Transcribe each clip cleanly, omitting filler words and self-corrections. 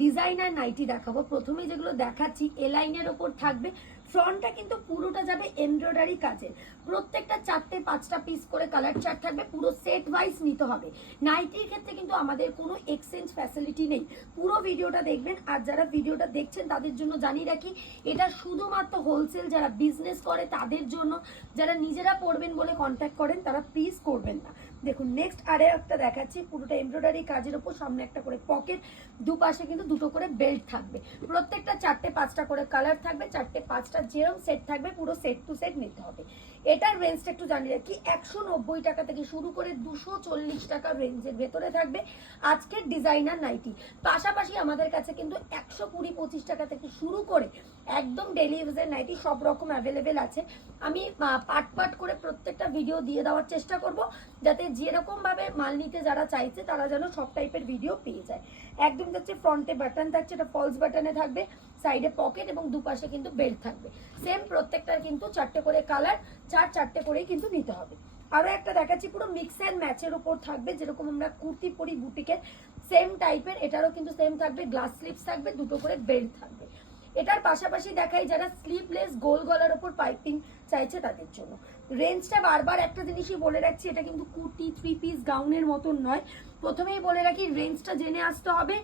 Designer nightie দেখাবো। প্রথমে যেগুলো দেখাচ্ছি এ লাইনের ওপর থাকবে, ফ্রন্টটা কিন্তু পুরোটা যাবে এমব্রয়ডারি কাজের, প্রত্যেকটা 4টে 5টা পিস করে কালার চার্ট থাকবে, পুরো সেট ওয়াইজ নিতে হবে। নাইটির ক্ষেত্রে কিন্তু আমাদের কোনো এক্সচেঞ্জ ফ্যাসিলিটি নেই, পুরো ভিডিওটা দেখবেন। আর যারা ভিডিওটা দেখছেন তাদের জন্য জানিয়ে রাখি, এটা শুধুমাত্র হোলসেল যারা বিজনেস করে তাদের জন্য, যারা নিজেরা পড়বেন বলে কন্ট্যাক্ট করেন তারা প্লিজ করবেন না। দেখুন নেক্সট আরে একটা দেখাচ্ছি, পুরোটা এমব্রয়ডারি কাজের ওপর, সামনে একটা করে পকেট, দুপাশে কিন্তু দুটো করে বেল্ট থাকবে, প্রত্যেকটা 4টে 5টা করে কালার থাকবে, 4টে 5টা যেরকম সেট থাকবে পুরো সেট টু সেট নিতে হবে। এটার রেঞ্জটা একটু জানিয়ে রাখি, 190 টাকা থেকে শুরু করে 240 টাকার রেঞ্জের ভেতরে থাকবে আজকের ডিজাইনার নাইটি। পাশাপাশি আমাদের কাছে কিন্তু 120-25 টাকা থেকে শুরু করে একদম ডেলি ইউজের নাইটি সব রকম অ্যাভেলেবেল আছে। আমি পার্ট পার্ট করে প্রত্যেকটা ভিডিও দিয়ে দেওয়ার চেষ্টা করব, যাতে যেরকম ভাবে মাল নিতে যারা চাইছে তারা যেন সব টাইপের ভিডিও পেয়ে যায়। একদম যাচ্ছে ফ্রন্টে বাটন থাকছে, এটা ফলস বাটনে থাকবে, সাইডে পকেট এবং দুপাশে কিন্তু বেল্ট থাকবে। সেম প্রত্যেকটার কিন্তু 4টে করে কালার, 4টে করেই কিন্তু নিতে হবে। আরো একটা দেখাচ্ছি, পুরো মিক্স অ্যান্ড ম্যাচের উপর থাকবে, যেরকম আমরা কুর্তি পরি বুটিকের সেম টাইপের, এটারও কিন্তু সেম থাকবে, গ্লাস স্লিপস থাকবে, দুটো করে বেল্ট থাকবে। এটার পাশাপাশি দেখাই যারা স্লিভলেস গোল গলার উপর পাইপিং চাইছে তাদের জন্য। রেঞ্জটা বারবার একটা জিনিসই বলে রাখছি, এটা কিন্তু কুর্তি 3 পিস গাউনের মতন নয়। প্রথমেই বলে রাখি রেঞ্জটা জেনে আসতে হবে।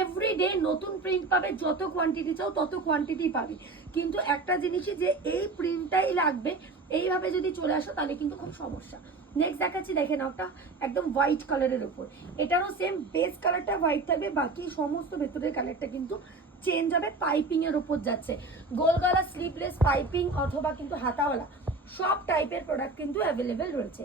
এভরিডে নতুন প্রিন্ট পাবে, যত কোয়ান্টিটি চাও তত কোয়ান্টিটি পাবে, কিন্তু একটা জিনিসই যে এই প্রিন্টটাই লাগবে এইভাবে যদি চলে আসো তাহলে কিন্তু খুব সমস্যা। নেক্সট দেখাচ্ছি, দেখেন ওটা একদম হোয়াইট কালারের উপর, এটারও সেম বেস কালারটা হোয়াইট থাকবে, বাকি সমস্ত ভেতরের কালারটা কিন্তু চেঞ্জ হবে, পাইপিং এর উপর যাচ্ছে। গোল গলা স্লিভলেস পাইপিং অথবা কিন্তু হাতাওয়ালা সব টাইপের প্রোডাক্ট কিন্তু অ্যাভেলেবেল রয়েছে।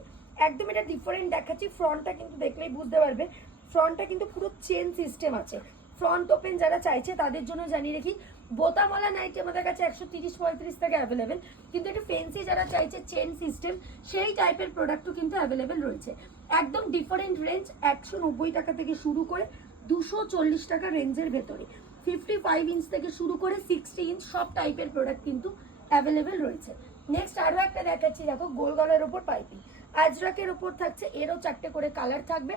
একদম এটা ডিফারেন্ট দেখাচ্ছি, ফ্রন্টটা কিন্তু দেখলেই বুঝতে পারবে, ফ্রন্টটা কিন্তু পুরো চেন সিস্টেম আছে। ফ্রন্ট ওপেন যারা চাইছে তাদের জন্য জানিয়ে রাখি, বোতামওয়ালা নাইটি আমাদের কাছে 130-35 থেকে অ্যাভেলেবেল, কিন্তু একটু ফেন্সি যারা চাইছে চেন সিস্টেম সেই টাইপের প্রোডাক্টও কিন্তু অ্যাভেলেবেল রয়েছে। একদম ডিফারেন্ট রেঞ্জ, 190 টাকা থেকে শুরু করে 240 টাকা রেঞ্জের ভেতরে, 55 ইঞ্চ থেকে শুরু করে 60 ইঞ্চ সব টাইপের প্রোডাক্ট কিন্তু অ্যাভেলেবেল রয়েছে। নেক্সট আরো একটা দেখাচ্ছি, দেখো গোল গলার উপর পাইপিং, আজরাকের উপর থাকছে, এরও 4টে করে কালার থাকবে,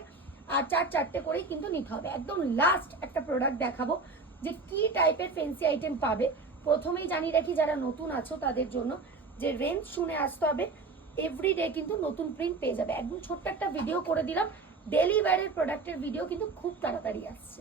আর 4টে করেই কিন্তু নিতে হবে। একদম লাস্ট একটা প্রোডাক্ট দেখাবো যে কি টাইপের ফেন্সি আইটেম পাবে। প্রথমেই জানিয়ে রাখি যারা নতুন আছো তাদের জন্য যে রেঞ্জ শুনে আসতে হবে, এভরিডে কিন্তু নতুন প্রিন্ট পেয়ে যাবে। একদম ছোট্ট একটা ভিডিও করে দিলাম, ডেলি ওয়্যারের প্রোডাক্টের ভিডিও কিন্তু খুব তাড়াতাড়ি আসছে।